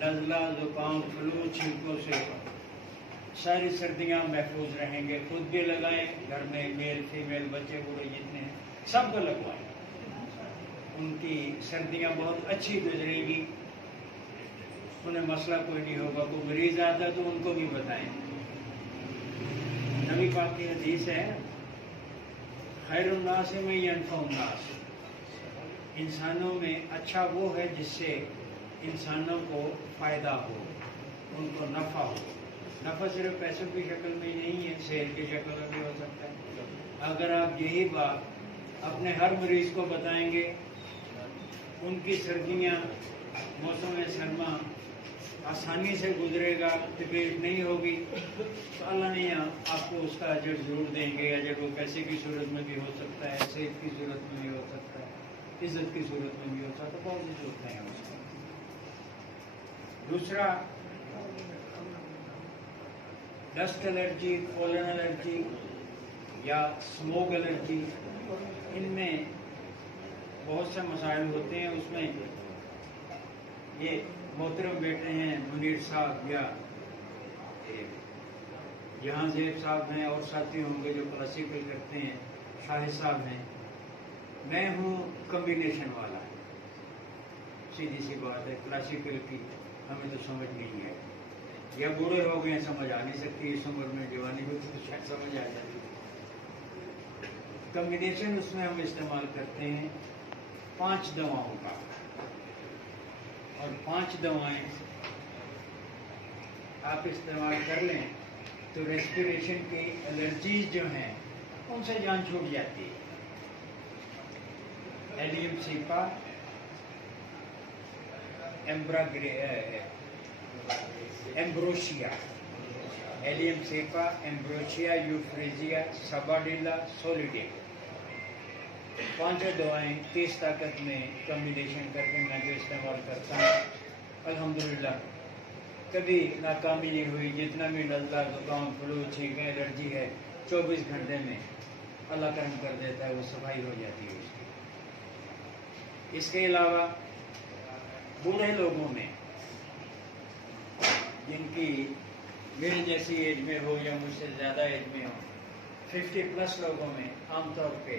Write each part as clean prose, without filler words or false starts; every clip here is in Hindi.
नज़ला, ज़ुकाम, फ्लू, छींकों से सारी सर्दियाँ महफूज रहेंगे। खुद भी लगाएं, घर में मेल फीमेल बच्चे बूढ़े जितने हैं सबको लगवाएं। उनकी सर्दियाँ बहुत अच्छी गुजरेगी, उन्हें मसला कोई नहीं होगा। कोई मरीज आता है तो उनको भी बताएं। नबी पाक की हदीस है, खैरुन्नास में यनफउन्नास, इंसानों में अच्छा वो है जिससे इंसानों को फ़ायदा हो, उनको नफ़ा हो। नफ़ा सिर्फ पैसों की शक्ल में नहीं है, सेहत की शक्ल में भी हो सकता है। अगर आप यही बात अपने हर मरीज़ को बताएंगे, उनकी सर्दियाँ मौसम सरमा आसानी से गुजरेगा, तकलीफ नहीं होगी, तो अल्लाह ने आपको उसका अजर ज़रूर देंगे। अजर वो पैसे की सूरत में भी हो सकता है, सेहत की सूरत में भी हो सकता है, इज्जत की सूरत में भी हो सकता है। बहुत सी सूरतें हैं उसकी। दूसरा, डस्ट एलर्जी, पोलन एलर्जी या स्मोक एलर्जी, इनमें बहुत से मसाइल होते हैं। उसमें ये मोहतरम बेटे हैं मुनीर साहब या जहां ज़ेब साहब हैं और साथी होंगे जो क्लासिकल करते हैं, शाहिद साहब हैं। मैं हूँ कम्बिनेशन वाला, सीधी सी बात है। क्लासिकल की हमें तो समझ नहीं है, या बूढ़े हो गए समझ आ नहीं सकती, इस उम्र में जवानी में तो शायद समझ आ जाती। कम्बिनेशन उसमें हम इस्तेमाल करते हैं 5 दवाओं का, और 5 दवाएं आप इस्तेमाल कर लें तो रेस्पिरेशन की एलर्जीज जो हैं उनसे जान छूट जाती है। एलियम सीपा, एम्ब्रोशिया, एलियम सीपा, एम्ब्रोशिया, यूफ्रेजिया, सबाडिला, सोलिडिया, 5 दवाएं 30 ताकत में कम्बिनेशन करके मैं जो इस्तेमाल करता हूँ, अल्हम्दुलिल्लाह कभी नाकामी नहीं हुई। जितना भी नज़ला, ज़ुकाम, फ्लू, छींकें, एलर्जी है, 24 घंटे में अल्लाह करम कर देता है, वो सफाई हो जाती है उसकी। इसके अलावा बूढ़े लोगों में, जिनकी मेरी जैसी एज में हो या मुझसे ज़्यादा एज में हो, 50+ लोगों में आमतौर पे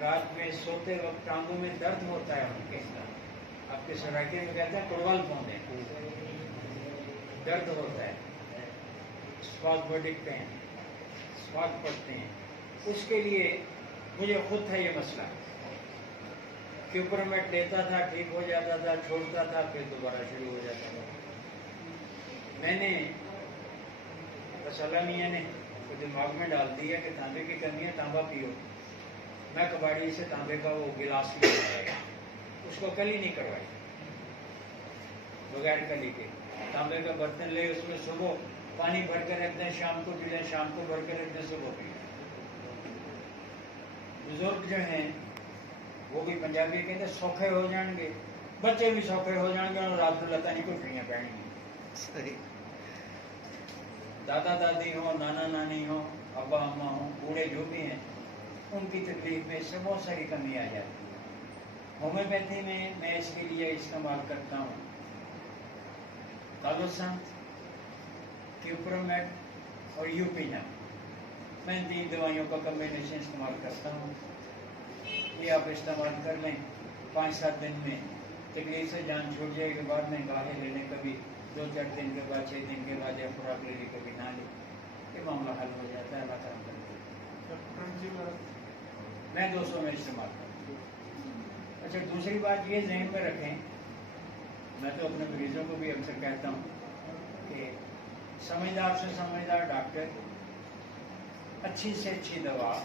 रात में सोते वक्त टांगों में दर्द होता है उनके साथ। आपके सराइके में कहते हैं कुड़वल पौधे, दर्द होता है, स्पाज़मेटिक पेन, स्वाद पड़ते हैं। उसके लिए मुझे खुद था ये मसला, क्यूपरमेट लेता था, ठीक हो जाता था, छोड़ता था, फिर दोबारा शुरू हो जाता था। मैंने बस अल्लाह मियाँ ने तो दिमाग में डाल दिया कि तांबे की कमी है, तांबा पियो। मैं कबाड़ी से तांबे का वो गिलास भी लगाया, उसको कली नहीं करवाई, बगैर कली के तांबे का बर्तन ले, उसमें सुबह पानी भर कर रख दें, शाम को पी लें, शाम को भर कर रख दें, सुबह पी लें। बुजुर्ग जो हैं वो भी पंजाबी कहते हैं सौखे हो जाएंगे, बच्चे भी सौखे हो जाएंगे और रात को लता नहीं कुटनियाँ पहनेंगी। दादा दादी हो, नाना नानी हो, अब्बा अम्मा हो, बूढ़े जो भी हैं, उनकी तकलीफ में इससे बहुत सारी कमी आ जाती है। होम्योपैथी में मैं इसके लिए इस्तेमाल करता हूँ कालोसन, क्यूपरोमेट और यूपिना। मैं 3 दवाइयों का कम्बिनेशन इस्तेमाल करता हूँ। ये आप इस्तेमाल कर लें, 5-7 दिन में तकलीफ से जान छूट जाएगी। बाद में गाहे ले लें, कभी 2-4 दिन के बाद, 6 दिन के बाद, या खुराक ले ली, कभी ना ले, ये मामला हल हो जाता है। अल्लाह करम करके मैं 200 में इस्तेमाल करता हूँ। अच्छा, दूसरी बात ये ज़हन में रखें, मैं तो अपने मरीजों को भी अक्सर कहता हूँ कि समझदार से समझदार डॉक्टर, अच्छी से अच्छी दवा,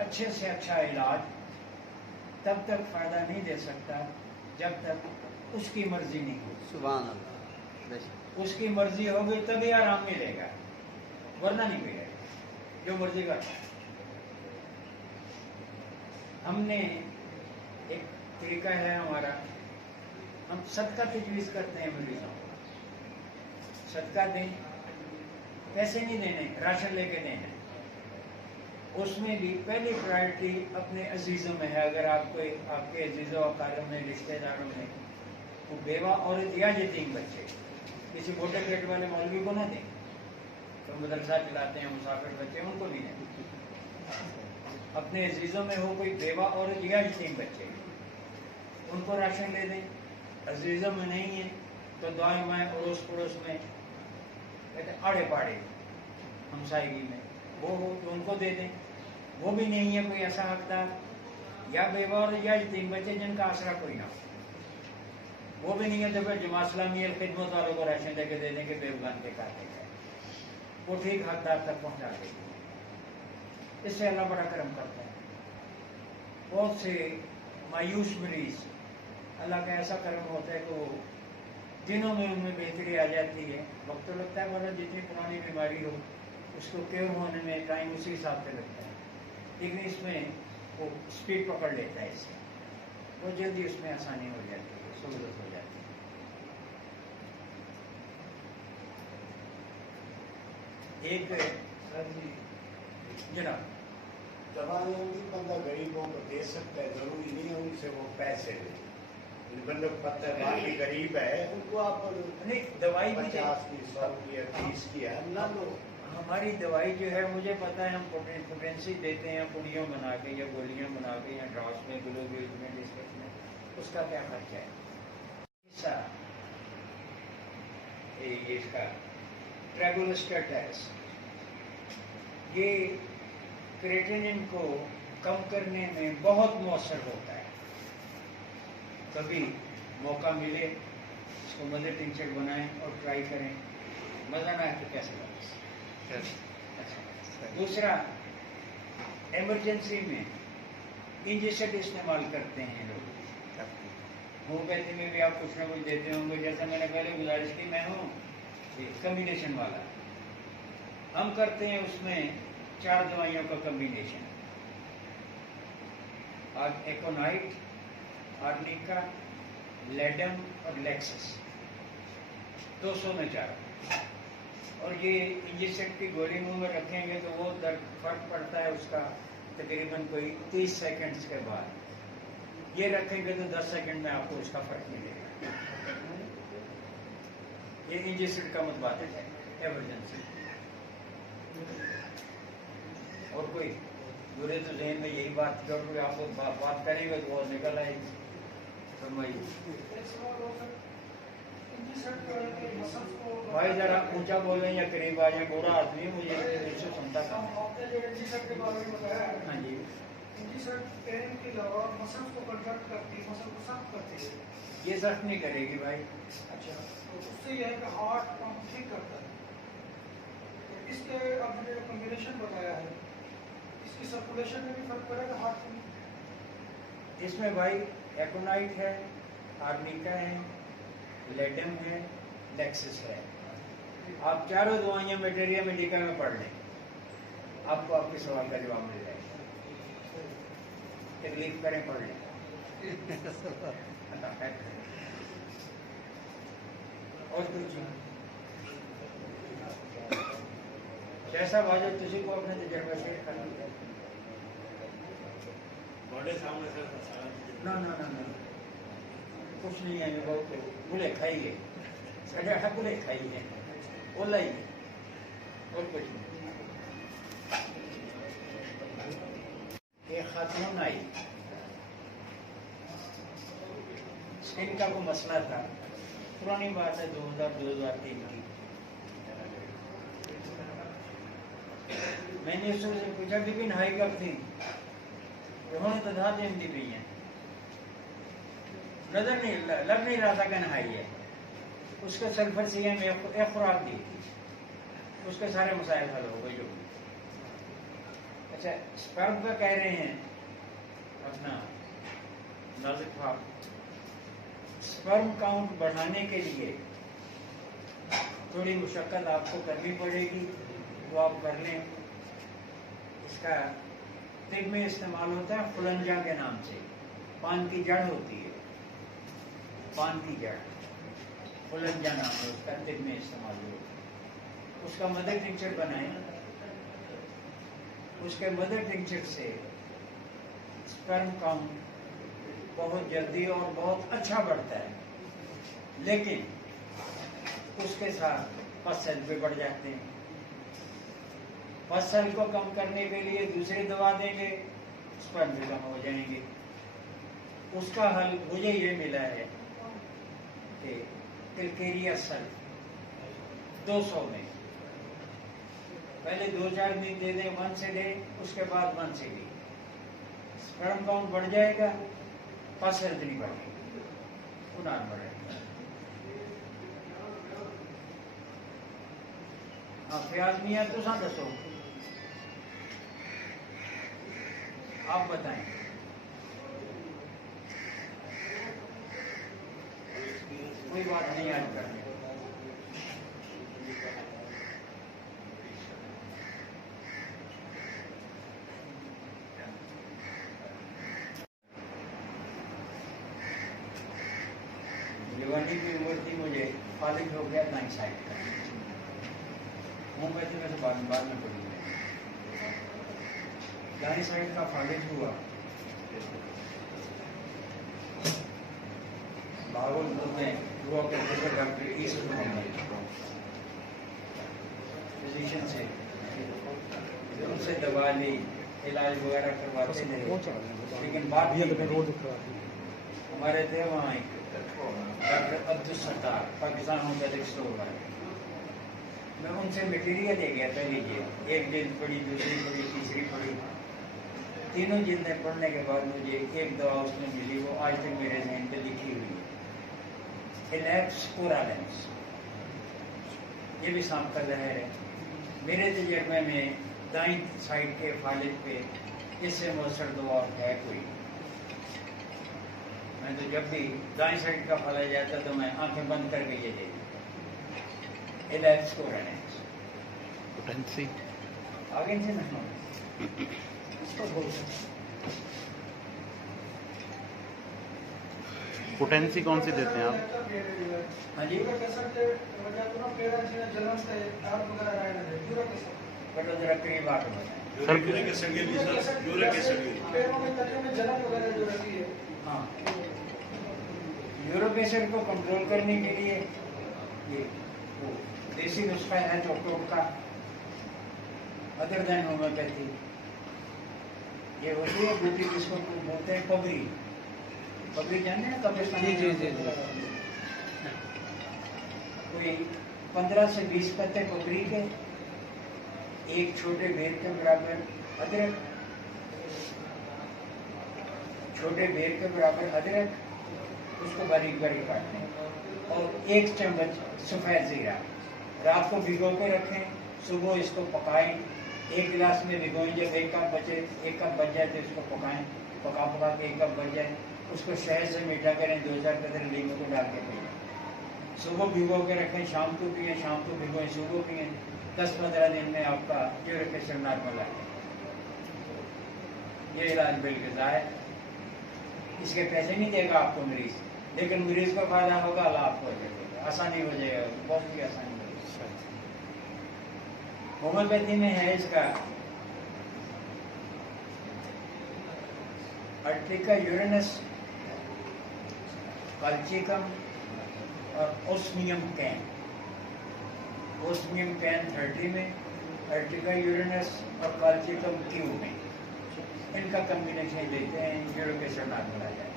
अच्छे से अच्छा इलाज तब तक फ़ायदा नहीं दे सकता जब तक उसकी मर्जी नहीं हो। सुभान अल्लाह। उसकी मर्जी होगी तभी आराम मिलेगा, वरना नहीं मिलेगा, जो मर्जी का। हमने एक तरीका है हमारा, हम सदका तजवीज़ करते हैं मरीजों को। सदका दें, पैसे नहीं देने, राशन लेके देना। उसमें भी पहली प्रायोरिटी अपने अजीज़ों में है। अगर आपको आपके अजीज़ों अकारों में, रिश्तेदारों में वो बेवा औरत या यतीम बच्चे किसी मोटे पेट वाले मौलवी को ना दें, तो मदरसा चलाते हैं मुसाफिर बच्चे उनको भी दें। अपने अजीज़ों में हो कोई बेवा औरत या यतीम बच्चे, उनको राशन ले दें। अजीज़ों में नहीं है तो दुआएं माएं अड़ोस पड़ोस में कहते आड़े पाड़े हमसायगी में वो हो तो उनको दे दें। वो भी नहीं है कोई ऐसा हकदार, या बेवा और या यतीम बच्चे जिनका आसरा कोई ना हो, वो भी नहीं है तो फिर जमात इस्लामी खिदमत वालों को राशन लेके दे देंगे, बेवगान के काटे गए वो ठीक हकदार तक पहुंचा देंगे। इससे अल्लाह बड़ा करम करता है। बहुत से मायूस मरीज अल्लाह का ऐसा करम होता है कि वो दिनों में उनमें बेहतरी आ जाती है। वक्त तो लगता है वरना जितनी पुरानी बीमारी हो उसको क्योर होने में टाइम उसी हिसाब से लगता है, लेकिन इसमें वो स्पीड पकड़ लेता है, इससे वो जल्दी उसमें आसानी हो जाती है, सहूलत हो जाती है। एक सर जी, जनाब दवाइयाँ भी बंदा गरीबों को दे सकता है, जरूरी नहीं है उनसे वो पैसे ले। बंदे को पता है बाकी गरीब है उनको आप नहीं दवाई भी 50 की 100 की 30 की है ना लो। हमारी दवाई जो है मुझे पता है, हम पोटेंसी देते हैं पुड़ियों बना के या गोलियां बना के या ड्रॉप्स में ग्लूकोज में डिस्ट्रिक्ट में, उसका क्या खर्चा है? इसका ट्रेगोलिस्टर टेस्ट ये क्रेटिनिन को कम करने में बहुत मौसर होता है। कभी मौका मिले इसको मदर टिंचर बनाएं और ट्राई करें, मज़ा ना आए तो कैसे वापस। अच्छा, दूसरा इमरजेंसी में इंजेक्शन इस्तेमाल करते हैं लोग। होम्योपैथी में भी आप कुछ ना कुछ देते होंगे, जैसे मैंने पहले गुजारिश की, मैं हूँ कम्बिनेशन वाला। हम करते हैं उसमें 4 दवाइयों का कम्बिनेशन, एकोनाइट, आर्निका, लेडम और लेक्सस, 200 में 4। और ये इंजेक्शन की गोली मुंह में रखेंगे तो वो दर्द फर्क पड़ता है उसका तकरीबन कोई 30 सेकंड्स के बाद। ये रखेंगे तो 10 सेकंड में आपको उसका फर्क मिलेगा। ये इंजेक्शन का मत बात है, इमरजेंसी। और कोई बुरे तो जहन में यही बात डॉक्टर आपको बात करेंगे तो वो निकल आएगी। भाई जरा ऊंचा बोलें या करीब आ जाए, बुरा आदमी मुझे इससे सुनता था। आपने जो एंटीसेप्ट के बारे में बताया है, हाँ जी, एंटीसेप्ट पेन के अलावा मसल्स को कंट्रैक्ट करती है, मसल को सख्त करती है। ये सख्त नहीं करेगी भाई। अच्छा, तो उससे यह है कि हार्ट पंप ठीक करता है। तो इसके आपने जो कॉम्बिनेशन बताया है, इसकी सर्कुलेशन में भी फर्क पड़ेगा हार्ट में? इसमें भाई एकोनाइट है, आर्निका है, लेडम है, लेक्सिस है। आप चारों दवाइयां मटेरिया मेडिका में पढ़ लें, आपको आपके सवाल का जवाब मिल जाएगा। तकलीफ करें, पढ़ लें। और कुछ जैसा बाजू किसी को अपने तजर्बा शेयर करना बड़े सामने से ना ना ना ना कुछ नहीं है। बहुत बुले खाइए, सजा बुले खाइए, ओला ही, और कुछ नहीं। एक खातून आई, स्किन का वो मसला था, पुरानी बात है 2000-2003 की। मैंने उससे पूछा कि भी नहाई कब थी, उन्होंने तो नहा दिन दी गई है, नजर नहीं लग नहीं रहा था कि नहाई है। उसके सल्फर से में एक खुराक दी, उसके सारे मसाइल हल हो गए जो। अच्छा, स्पर्म का कह रहे हैं अपना नाजुक भाग, स्पर्म काउंट बढ़ाने के लिए थोड़ी मुशक्कत आपको करनी पड़ेगी, वो आप कर लें। इसका तिब में इस्तेमाल होता है फुलंजा के नाम से, पान की जड़ होती है, पान की जड़, फुलंजा नाम है उसका, तिब में इस्तेमाल होता है। उसका मदर टिंचर बनाएं, उसके मदर टिंचर से स्पर्म काउंट बहुत जल्दी और बहुत अच्छा बढ़ता है। लेकिन उसके साथ पसल भी बढ़ जाते हैं। पसल को कम करने के लिए दूसरी दवा देंगे, स्पर्म भी कम हो जाएंगे। उसका हल मुझे ये मिला है कि तिलकेरिया सल 200 में पहले 2-4 दिन दे दें, 1 से डे, उसके बाद 1 से डे, स्पर्म काउंट बढ़ जाएगा, पसल नहीं बढ़ेगी, पुनान बढ़ेगा। फयाज मियां तुसा दसो, आप बताएं। कोई बात नहीं आज करने। जवानी की उम्र थी, मुझे कॉलेज हो गया 9 साइड का, होम्योपैथी में से बाद में पढ़ी है। दाई साइड का कॉलेज हुआ भागलपुर में, हुआ प्रोफेसर डॉक्टर ईस्ट फिजिशियन से, उनसे दवा ली, इलाज वगैरह करवाते थे। लेकिन बात हमारे थे वहाँ एक doctor Abdul Sattar, Pakistan homeopathic store वाले, मैं उनसे मटेरियल ले गया था, लीजिए, एक जिल्द पढ़ी, दूसरी पढ़ी, तीसरी पढ़ी, तीनों जिल्दें पढ़ने के बाद मुझे एक दवा उसमें मिली, वो आज तक मेरे जहन पे लिखी हुई है, इलेक्स ओरालेंस। ये भी सांप का जहर है। मेरे तजर्बे में दाईं साइड के फालिज पे इससे मौसर दवा और है कोई। मैं तो जब भी दाईं साइड का फालिज जाता तो मैं आंखें बंद करके ये देती, इलेक्स ओरालेंस। पोटेंसी आगे से नहीं इसको बोल पोटेंसी कौन सी देते हैं आप? हाँ जी, बट जरा करीब आके बताएं। हाँ, यूरिक एसिड को कंट्रोल करने के लिए ये वो देसी नुस्खा है डॉक्टर का, अदर देन होम्योपैथी। ये होती है बूटी, जिसको बोलते हैं पबरी। पबरी जानते हैं कब्रिस्तान? जी। कोई 15 से 20 पत्ते पबरी के, एक छोटे बेर के बराबर अदरक, छोटे बेर के बराबर अदरक, उसको बारीक बारीक काटना और 1 चम्मच सफ़ेद जीरा रात को भिगो के रखें, सुबह इसको पकाएं, 1 गिलास में भिगोएं, जब 1 कप बचे, 1 कप बच जाए तो इसको पकाएं, पका के 1 कप बच जाए, उसको शहद से मीठा करें, 2-4 कतरे नींबू को डाल के पिए। सुबह भिगो के रखें, शाम को पिए, शाम को भिगोएं, सुबह पिए। 10-15 दिन में आपका यूरिक एसिड नॉर्मल आ जाए। ये इलाज बिल्कुल है, इसके पैसे नहीं देगा आपको मरीज, लेकिन मरीज को फायदा होगा, अल्लाह आपको देगा, आसानी हो जाएगा, बहुत ही आसानी हो जाएगी। होम्योपैथी में है इसका अर्टिका यूरेनस, कल्चिकम और ओस्मियम कैन। ओस्मियम कैन 30 में, अर्टिका यूरेनस और कल्चिकम क्यू में, इनका कम्बिनेशन लेते हैं, यूरिक एसिड नॉर्मल आ जाए।